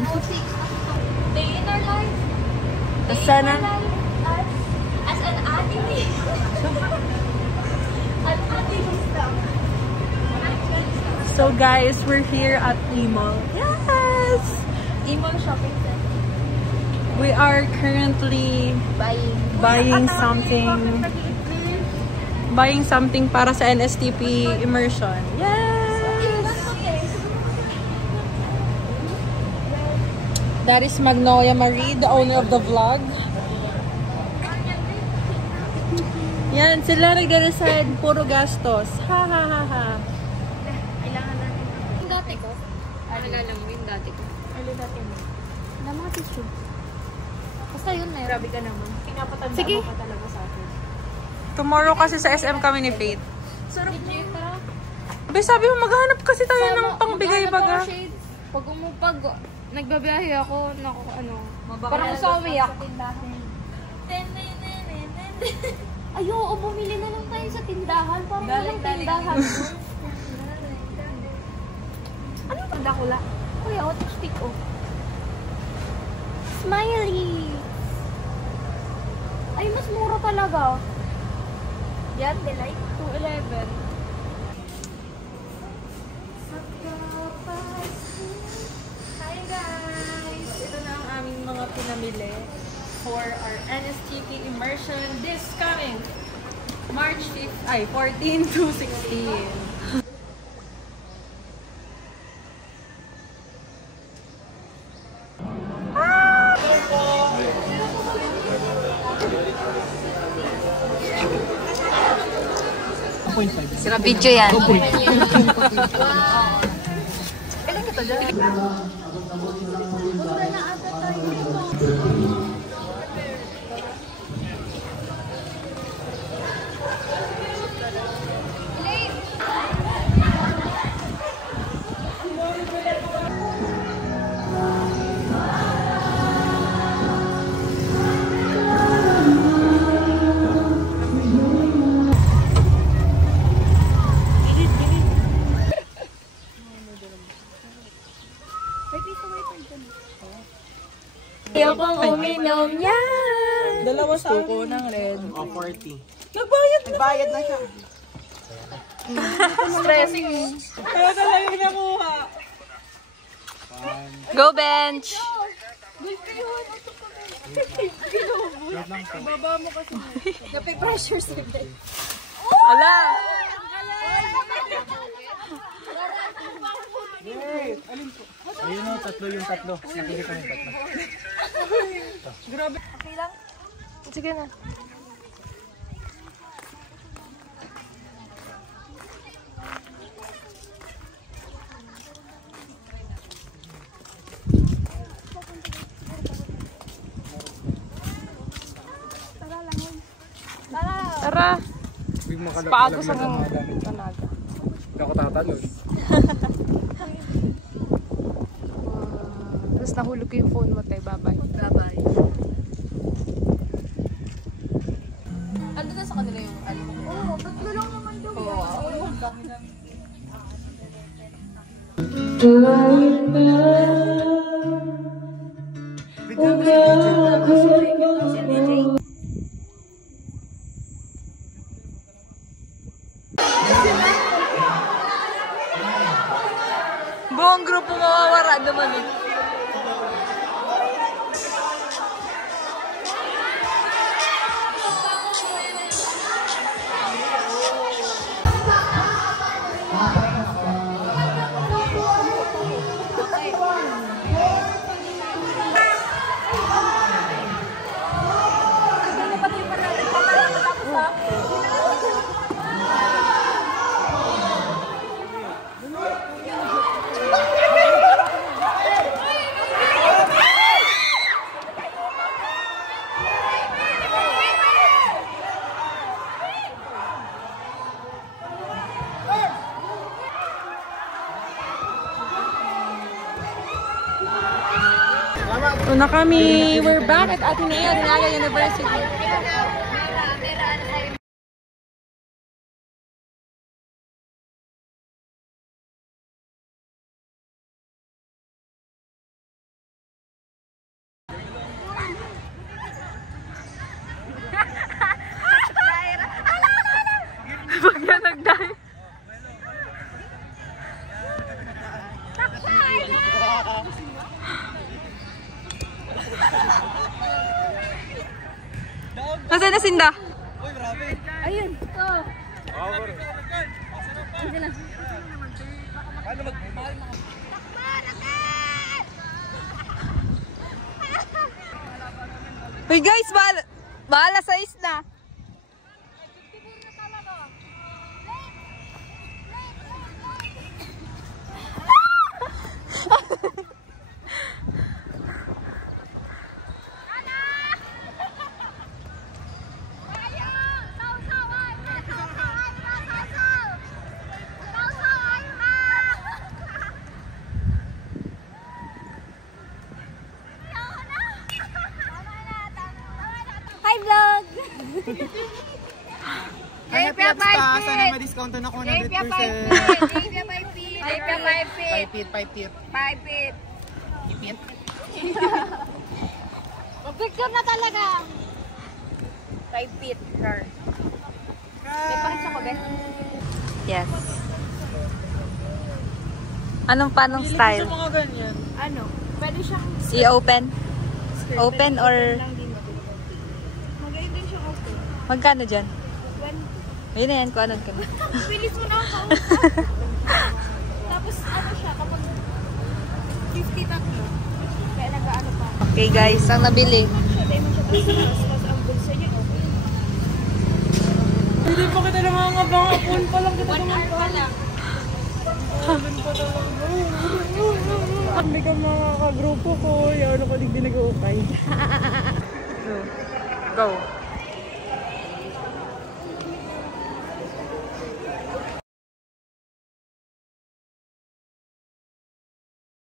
Day in our life. Sana. As an auntie. An auntie stuff. So guys, we're here at E-Mall. Yes! E-Mall shopping center. We are currently buying something para sa NSTP immersion. Yes! That is Magnolia Marie, the owner of the vlog. Yan, sila nagde-decide, puro gastos. Ha ha ha ha. Kailangan natin. Yung dati ko. Nalala mo yung dati ko. Ano dati mo? Wala mga tissue. Basta yun, meron. Grabe ka naman. Pinapatanda Sige. mo ka talaga sa akin. Tomorrow kasi sa SM kami ni Faith. Sarap mo. Abay, sabi mo, maghanap kasi tayo ng pangbigay baga. Pag nagbabiyahe ako, parang gusto ko umiyak. Ay, oo, bumili na lang tayo sa tindahan. Parang walang tindahan. Ano ba? Dakula. Kuya, stick, oh. Smiley! Ay, mas mura talaga. Yan, Delight. 211. Hi guys! Ito na ang aming mga pinamili for our NSTP immersion this coming March 14 to 16. Sira video yan. Ayokong uminom yan. Dalawa sa Suko ng red. Oh, 40. Nagbayad na siya. Stressing. Kaya ka lang yung nakuha. Go bench! Baba mo kasi. Napipressure sa red. Hala! Ayun o, tatlo yung tatlo. Nakili ko yung tatlo. Grabe. Okay lang? Sige na. Tara! Pago sa mga tanaga. Hindi ako tatalon. Tapos nahulog ko yung phone mo, tayo. Bye-bye. Bye-bye. Ando na sa kanila yung ano mo? Oo, tatlo lang naman daw. Oo. Buong grupo mawawara naman eh. So na kami, we're back at Ateneo de Naga University. Nasaan na Sinda? Ayun. Oh. Uy guys, bahala sa isla. Hi vlog! Hanap yung spa, sana ma-discount na ako 100%. 5 feet. Mag-picture na talaga! 5 feet, sir. May paris ako, Beth. Yes. Anong style? Sa mga ganyan. Ano? Pwede siyang I-open? Open or lang din magayon din siyang open. magkano dyan? Ayun na yan, kuanan ka na. Bilis mo na ako. Tapos ano siya, kapag 50 tatlo, kaya nag-ano pa. Okay guys, ang nabili. Diamond siya, tapos ang bulsa niya, okay. Hindi pa kita nangangabang apon pa lang kita 1 hour pa lang. Hindi ka mga kagrupo ko. Yaw na ko din nag-uukay. Go.